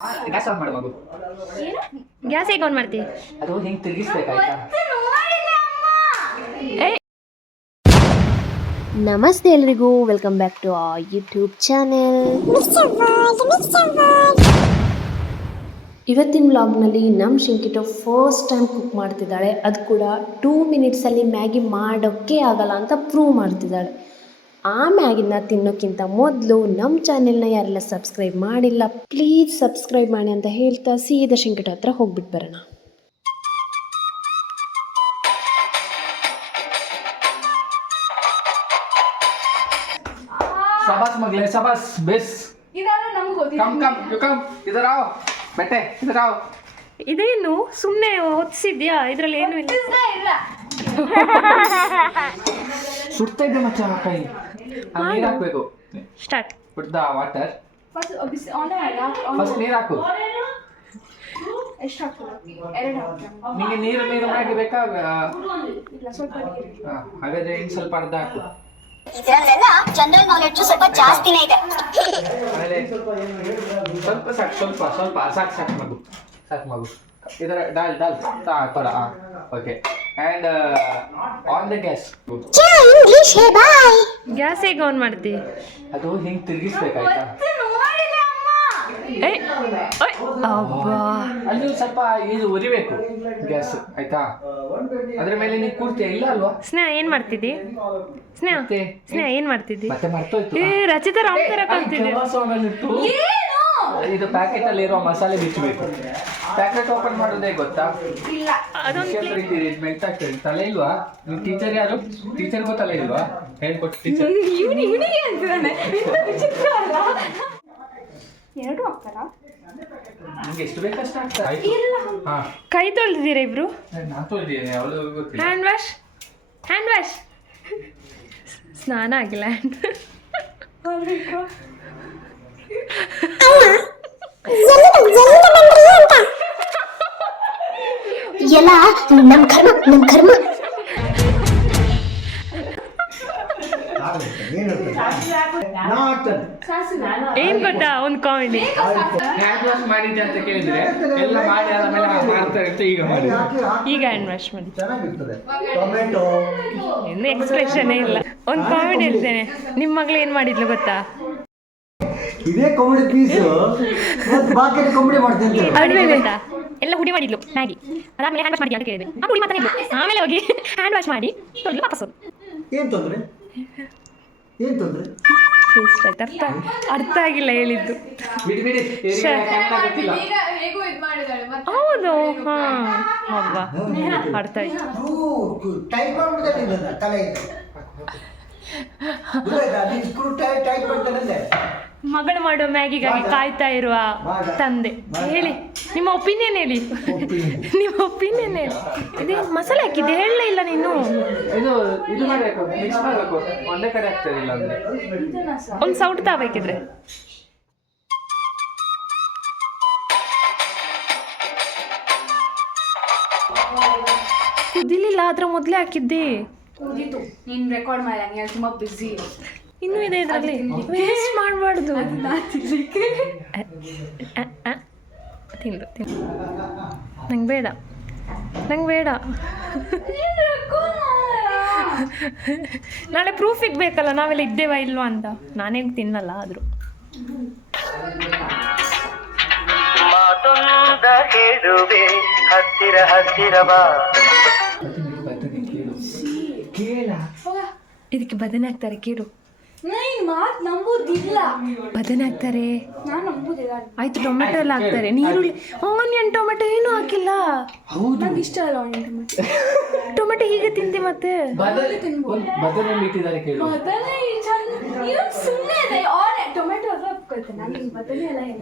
Gas on ಮಾಡು ಮಗು. Gas ಹೇಗೆ ಆನ್ ಮಾಡ್ತಿ? ಅದು ಹಿಂಗೆ ತಿರುಗಿಸ್ಬೇಕಾಯ್ತಾ? ನಮಸ್ತೆ ಎಲ್ರಿಗೂ, welcome back to our YouTube channel. ಇವತ್ತಿನ ವ್ಲಾಗ್ನಲ್ಲಿ ನಮ್ಮ ಶಿಂಕಿಟು ಫಸ್ಟ್ ಟೈಮ್ ಕುಕ್ ಮಾಡ್ತಿದ್ದಾಳೆ. ಅದು ಕೂಡ 2 ಮಿನಿಟ್ಸಲ್ಲಿ ಮ್ಯಾಗಿ ಮಾಡೋಕ್ಕೆ ಆಗಲ್ಲ ಅಂತ ಪ್ರೂವ್ ಮಾಡ್ತಿದ್ದಾಳೆ. ಆ ಮ್ಯಾಗಿನ ತಿನ್ನೋಕ್ಕಿಂತ ಮೊದಲು ನಮ್ಮ ಚಾನೆಲ್ನ ಯಾರೆಲ್ಲ ಸಬ್ಸ್ಕ್ರೈಬ್ ಮಾಡಿಲ್ಲ ಪ್ಲೀಸ್ ಸಬ್ಸ್ಕ್ರೈಬ್ ಮಾಡಿ ಅಂತ ಹೇಳ್ತಾ ಸೀದಾ ಶಿಂಕಿಟ ಹತ್ರ ಹೋಗ್ಬಿಟ್ಟು ಬರೋಣ. शाबाश मगले, शाबाश base. Come come you come इधर आओ बेटे, इधर आओ. ಇದೇನು ಸುಮ್ಮನೆ ಹೊತ್ತಿಸಿದ್ಯಾ? ಇದರಲ್ಲಿ ಏನು ಇಲ್ಲ. ಸುಡ್ತಾ ಇದೆ ಮಚ್ಚ ಕೈ. ನೀರು ಹಾಕಬೇಕು. Start. Put the water. First ನೀರು ಹಾಕು. ಎಷ್ಟು ಹಾಕು? 2 ಹಾಕು. ನಿಮಗೆ ನೀರು ಮ್ಯಾಗಿ ಬೇಕಾ? ಇಲ್ಲ, ಸ್ವಲ್ಪ ನೀರು. ಹಾಗಾದ್ರೆ ಇನ್ನು ಸ್ವಲ್ಪ ಅರ್ಧ ಹಾಕು. ಇದರಲ್ಲೆಲ್ಲ ಜನರಲ್ ನಾಲೆಡ್ಜ್ ಸ್ವಲ್ಪ ಜಾಸ್ತಿನೇ ಇದೆ. ಆಮೇಲೆ ಸ್ವಲ್ಪ ಸಾಕು, ಸ್ವಲ್ಪ ಸ್ವಲ್ಪ ಸಾಕು ಸಾಕು ಮಗು, ಸಾಕು ಮಗು. ಇದರ ಡಾಲ್ ಡಾಲ್ ಥೋड़ा okay. And on the gas. English hey boy. Gas ಹೇಗೆ ಆನ್ ಮಾಡ್ತಿ? ಅದು ಹಿಂಗೆ ತಿರುಗಿಸ್ಬೇಕಾಯ್ತಾ? ಅಬ್ಬಾ, ಅಲ್ಲಿ ಸ್ವಲ್ಪ ಇದು ಉರಿಬೇಕು ಗ್ಯಾಸ್, ಆಯ್ತಾ? ಅದ್ರ ಮೇಲೆ ನೀವು ಕೂರ್ತೀಯ ಇಲ್ಲ ಅಲ್ವಾ? ಸ್ನೇಹ ಏನ್ ಮಾಡ್ತಿದ್ದಿ? ಸ್ನೇಹ ಮತ್ತೆ? ಸ್ನೇಹ ಏನ್ ಮಾಡ್ತಿದ್ದಿ? ಮತ್ತೆ ಮರ್ತೋಯ್ತು. ರಚಿತಾ ರಾಮ್ ತರ ಕಾಣ್ತಿದ್ದೆ. ಇದು ಪ್ಯಾಕೆಟ್ ಅಲ್ಲಿ ಇರೋ ಮಸಾಲೆ ಬಿಚ್ಚಬೇಕು. ಪ್ಯಾಕೆಟ್ ಓಪನ್ ಮಾಡೋದೇ ಗೊತ್ತಾ? ಇಲ್ಲ. ಅದೊಂದು ಮೆಲ್ಟ್ ಆಗ್ತದೆ. ತಲೆ ಇಲ್ವಾ? ನಿಮ್ ಟೀಚರ್ ಯಾರು? ಟೀಚರ್ಗೂ ತಲೆ ಇಲ್ವಾ? ಹೇಳ್ಕೊಟ್ಟು ಟೀಚರ್. ಇವನಿಗೆ ಅಂತಾನೆ. ಇಂತ ವಿಚಿತ್ರ ಅಲ್ಲ. 2 ಹಾಕ್ತಾರಾ? ನಿಮ್ಗೆ ಎಷ್ಟು ಬೇಕಷ್ಟು ಆಗ್ತದೆ. ಆಯ್ತು. ಹಾ. ಕೈ ತೊಳ್ದಿದ್ದೀರಾ ಇಬ್ರು? ನಾನು ತೊಳ್ದಿದ್ದೀನಿ, ಅವಳು ಗೊತ್ತಿಲ್ಲ. Hand wash, hand wash. ಸ್ನಾನ ಆಗಿಲ್ಲ. ಎಲ್ಲ ನಮ್ ಕರ್ಮ. ಏನ್ ಗೊತ್ತಾ ಒಂದು ಕಾಮಿಡಿ? ಹ್ಯಾಂಡ್ ವಾಶ್ ಮಾಡಿದ್ದೆ ಅಂತ ಕೇಳಿದ್ರೆ ಎಲ್ಲ ಮಾಡಿ ಆದ್ಮೇಲೆ ಮಾಡ್ತಾರೆ ಅಂತ ಈಗ ಮಾಡಿ. ಈಗ ಹ್ಯಾಂಡ್ ವಾಶ್ ಮಾಡಿ. ಚೆನ್ನಾಗಿರ್ತದೆ. ಟೊಮೆಟೊ ಇನ್ನು ಎಕ್ಸ್ಪ್ರೆಷನ್ ಇಲ್ಲ. ಒಂದು ಕಾಮಿಡಿ ಹೇಳ್ತೇನೆ. ನಿಮ್ಮ ಮಗಳು ಏನ್ ಮಾಡಿದ್ಲು ಗೊತ್ತಾ? ಇದೇ ಕಾಮಿಡಿ ಪೀಸ್. ಮತ್ತೆ ಬಾಕಿ ಕಾಮಿಡಿ ಮಾಡ್ತೀನಿ. ಅಡುಗೆ ಗೊತ್ತಾ? ಎಲ್ಲ ಹುಡಿ ಮಾಡಿದ್ಲು ಮ್ಯಾಗಿ. ಅದಾದ್ಮೇಲೆ ಹ್ಯಾಂಡ್ ವಾಶ್ ಮಾಡಿ ಅಂತ ಕೇಳಿದೆ. ಆ ಹುಡಿ ಮಾತಾಡಿದ್ಲು. ಆಮೇಲೆ ಹೋಗಿ ಹ್ಯಾಂಡ್ ವಾಶ್ ಮಾಡಿ ತೊಳ್ದು ವಾಪಸ್ ಹೋದ್ರು. ಏನ್ ತೊಂದ್ರೆ? ಅರ್ಥ ಆಗಿಲ್ಲ ಹೇಳಿದ್ದು. ಬಿಡಿ ಬಿಡಿ, ಕನ್ನಡ ಗೊತ್ತಿಲ್ಲ. ಈಗ ಹೇಗೂ ಇದು ಮಾಡಿದಾಳೆ ಮತ್ತೆ. ಹೌದು, ಹಾ ಹಬ್ಬ ಅರ್ಥ ಆಯ್ತು. ಟೈಪ್ ಮಾಡ್ಬಿಡ್ತಾರೆ ತಲೆಯಿಂದ. ಸ್ಕ್ರೂ ಟೈಪ್ ಮಾಡ್ತಾರೆ. ಮಗಳು ಮಾಡೋ ಮ್ಯಾಗಿಗಾಗಿ ಕಾಯ್ತಾ ಇರುವ ತಂದೆ. ಹೇಳಿ ನಿಮ್ಮ ಒಪಿನಿಯನ್, ಹೇಳಿ ನಿಮ್ಮ ಒಪಿನಿಯನ್ ಹೇಳಿ. ಇದೇ ಮಸಾಲೆ ಹಾಕಿದ್ದೆ ಹೇಳಲೇ ಇಲ್ಲ ನೀನು. ಇದು ಮಾಡಬೇಕು, ಮಿಕ್ಸ್ ಮಾಡಬೇಕು. ಒಂದೇ ಕಡೆ ಆಗ್ತದೆ ಇಲ್ಲ ಅಂದ್ರೆ. ಒಂದು ಸೌಟ್ ತಾಬೇಕಿದ್ರೆ. ಕುದಿಲಿಲ್ಲ, ಅದ್ರ ಮೊದಲೇ ಹಾಕಿದ್ದೆ. ಕೂದಿತು. ನೀನ್ ರೆಕಾರ್ಡ್ ಮಾಡಿ, ನಾನು ತುಂಬಾ ಬಿಸಿ. ಇನ್ನೂ ಇದೆ ಇದರಲ್ಲಿ. ವೇಸ್ಟ್ ಮಾಡಬಾರ್ದು. ತಿಂದು ನಂಗೆ ಬೇಡ, ನಂಗೆ ಬೇಡ. ನಾಳೆ ಪ್ರೂಫಿಗೆ ಬೇಕಲ್ಲ ನಾವೆಲ್ಲ ಇದ್ದೇವಾ ಇಲ್ವಾ ಅಂತ. ನಾನೇ ತಿನ್ನಲ್ಲ ಆದರೂ. ಇದಕ್ಕೆ ಬದನೆ ಹಾಕ್ತಾರೆ, ಕೇಳು. ನೀನ್ ಮಾತ್ ನಂಬುದಿಲ್ಲ. ಬದನೆ ಹಾಕ್ತಾರೆ. ನಾನು ನಂಬುದಿಲ್ಲ. ಆಯ್ತು, ಟೊಮೆಟೊ ಎಲ್ಲ ಹಾಕ್ತಾರೆ. ನೀರುಳ್ಳಿ, ಆನಿಯನ್, ಟೊಮೆಟೊ ಏನೂ ಹಾಕಿಲ್ಲ. ನಂಗೆ ಇಷ್ಟ ಅಲ್ಲ ಆನಿಯನ್ ಟೊಮೆಟೊ. ಟೊಮೆಟೊ ಹೀಗೆ ತಿಂದೆ ಮತ್ತೆ. ಬದನೆಯಲ್ಲಿ ಇಟ್ಟಿದ್ದಾರೆ ಕೇಳು. ಬದನೆ ಇವ್ನು ಸುಮ್ಮನೆ ಇದೆ. ಆನಿಯನ್ ಟೊಮೆಟೊ ಅದ್ರ ಹಾಕ್ಕೊಳ್ತೆ. ನಾನು ಬದನೆ ಎಲ್ಲ ಹೇಳ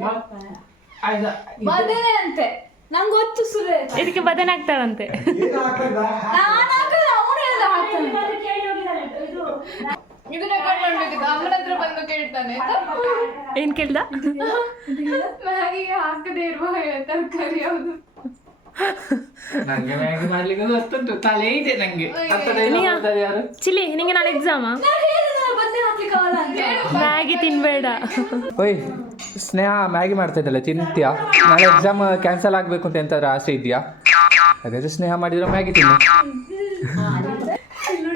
ಬದನೆ ಅಂತೆ. ನಂಗೆ ಗೊತ್ತು ಸುರೇ. ಇದಕ್ಕೆ ಬದನೆ ಹಾಕ್ತಾರಂತೆ. ನಾನು ಹಾಕಲ್ಲ, ಅವನು ಎಲ್ಲ ಹಾಕ್ತಾನೆ. ಇದು ರೆಕಾರ್ಡ್ ಮಾಡ್ಬೇಕಿತ್ತು. ಅಮ್ಮನ ಹತ್ರ ಬಂದು ಕೇಳ್ತಾನೆ. ಏನ್ ಕೇಳ್ದ? ಮ್ಯಾಗಿಗೆ ಹಾಕದೇ ಇರುವ ತರಕಾರಿ ಯಾವುದು? ನಂಗೆ ಮ್ಯಾಗಿ ಮಾಡ್ಲಿಕ್ಕೆ ಗೊತ್ತುಂಟು, ತಲೆ ಇದೆ ನಂಗೆ. ಯಾರು? ಚಿಲ್ಲಿ, ನಿಂಗೆ ನಾಳೆ ಎಕ್ಸಾಮಾ? ನಾನು ಹೇಳಿದ ಅದನ್ನೇ ಹಾಕ್ಲಿಕ್ಕಾಗಲ್ಲ ಅಂತ ಮ್ಯಾಗಿ ತಿನ್ಬೇಡ. ಓಯ್ ಸ್ನೇಹ ಮ್ಯಾಗಿ ಮಾಡ್ತಾ ಇದ್ದಲ್ಲ ತಿಂತೀಯಾ? ನಾಳೆ ಎಕ್ಸಾಮ್ ಕ್ಯಾನ್ಸಲ್ ಆಗಬೇಕು ಅಂತ ಎಂತಾದ್ರೂ ಆಸೆ ಇದೆಯಾ? ಹಾಗಾದ್ರೆ ಸ್ನೇಹ ಮಾಡಿರೋ ಮ್ಯಾಗಿ ತಿನ್ನು.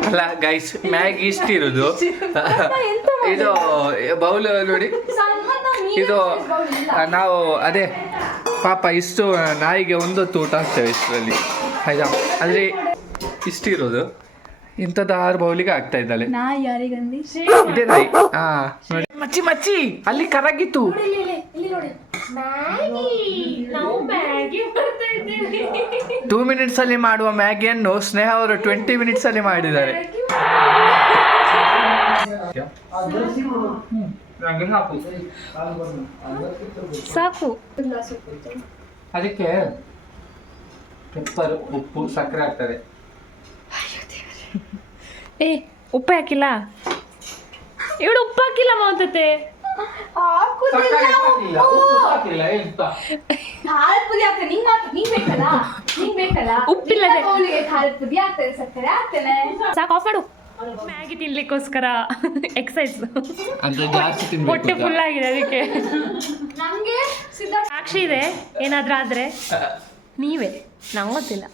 ಅಲ್ಲ ಗೈಸ್, ಮ್ಯಾಗಿ ಇಷ್ಟಿರೋದು. ಇದು ಬೌಲ್ ನೋಡಿ, ಇದು ನಾವು ಅದೇ ಪಾಪ ಇಷ್ಟು ನಾಯಿಗೆ ಒಂದೊತ್ತು ಊಟ ಹಾಕ್ತೇವೆ ಇಷ್ಟರಲ್ಲಿ, ಆಯ್ತಾ? ಆದರೆ ಇಷ್ಟಿರೋದು ಇಂಥದ್ದು 6 ಬೌಲಿಗೆ ಆಗ್ತಾ ಇದ್ದಾಳೆ. ನಾಯಿ ಯಾರಿಗಂದಿ ಇದೇ ನಾಯಿ. ಹಾ ನೋಡಿ, ಮಚ್ಚಿ ಮಚ್ಚಿ ಅಲ್ಲಿ ಕರಗಿತ್ತು. ನೋಡಿ 2 minutes ಅಲ್ಲಿ ಮಾಡುವ ಮ್ಯಾಗಿಯನ್ನು ಸ್ನೇಹ ಅವರು 20 minutes ಅಲ್ಲಿ ಮಾಡಿದ್ದಾರೆ. ಸಾಕು. ಅದಕ್ಕೆ ಪೆಪ್ಪರ್, ಉಪ್ಪು, ಸಕ್ಕರೆ ಆಗ್ತದೆ. ಏ ಉಪ್ಪು ಹಾಕಿಲ್ಲ, ಇವಳು ಉಪ್ಪು ಹಾಕಿಲ್ಲ ಮಾತತೆ. ಖಾರದ ಪುಡಿ ಆಗ್ತದೆ. ನಿಂಗ್ ಬೇಕಲ್ಲ ಉಪ್ಪಿಲ್ಲ ಖಾರದ ಪುಡಿ ಆಗ್ತದೆ, ಸಕ್ಕರೆ ಆಗ್ತದೆ. ಸಾಕು, ಆಫ್ ಮಾಡು. ಮ್ಯಾಗಿ ತಿನ್ಲಿಕ್ಕೋಸ್ಕರ ಎಕ್ಸಸೈಸ್. ಅಂದ್ರೆ ಜಾಸ್ತಿ ಹೊಟ್ಟೆ ತಿನ್ಬೇಕು. ಫುಲ್ ಆಗಿದೆ ಅದಕ್ಕೆ. ನಮ್ಗೆ ಸಾಕ್ಷಿ ಇದೆ, ಏನಾದ್ರೂ ಆದ್ರೆ ನೀವೇ, ನಂಗೆ ಗೊತ್ತಿಲ್ಲ.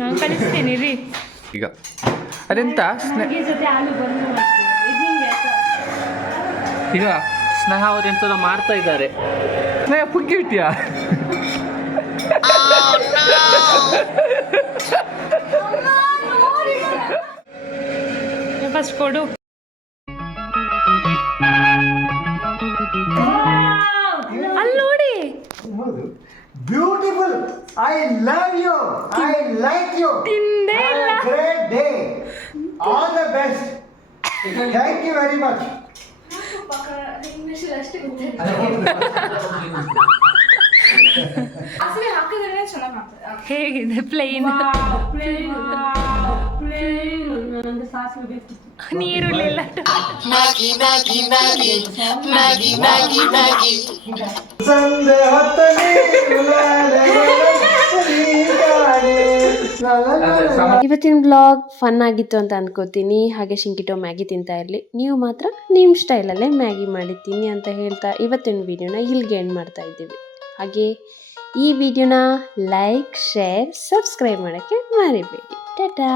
ನಾನು ಕಳಿಸ್ತೀನಿ ರೀ. ಈಗ ಅದೆಂತ ಜೊತೆ ಆಲೂ ಬಂದು ಈಗ ಸ್ನೇಹ ಅವ್ರು ಎಂತ ಮಾಡ್ತಾ ಇದ್ದಾರೆ. ಸ್ನೇಹ ಪುಗ್ಗಿ ಇಟ್ಟಿಯಾ? ಫಸ್ಟ್ ಕೊಡು. ಅಲ್ಲಿ ನೋಡಿ, beautiful. I love you, I like you. ತಿಂದೇ ಇಲ್ಲ. Great day, all the best. Thank you very much. English ಅಷ್ಟೇ ಹಸಿವೆ ಹಾಕಿದ್ರೆ ಚೆನ್ನಾಗಿ ಮಾಡ್ತದೆ. ಹೇಗಿದೆ ಪ್ಲೇನ್? ನೀರುಳ್ಳಿಲ್ಲ. ಸಂದೆ ಹೊತ್ತಲ್ಲಿ ಇವತ್ತಿನ ಬ್ಲಾಗ್ ಫನ್ ಆಗಿತ್ತು ಅಂತ ಅನ್ಕೋತೀನಿ. ಹಾಗೆ ಶಿಂಕಿಟೋ ಮ್ಯಾಗಿ ತಿಂತಾ ಇರಲಿ, ನೀವು ಮಾತ್ರ ನಿಮ್ಮ ಸ್ಟೈಲಲ್ಲೇ ಮ್ಯಾಗಿ ಮಾಡಿದ್ದೀನಿ ಅಂತ ಹೇಳ್ತಾ ಇವತ್ತಿನ ವಿಡಿಯೋನ ಇಲ್ಲಿಗೆ ಎಂಡ್ ಮಾಡ್ತಾ ಇದ್ದೀವಿ. ಹಾಗೆ ಈ ವಿಡಿಯೋನ ಲೈಕ್, ಶೇರ್, ಸಬ್ಸ್ಕ್ರೈಬ್ ಮಾಡೋಕ್ಕೆ ಮರಿಬೇಡಿ. ಟಾಟಾ.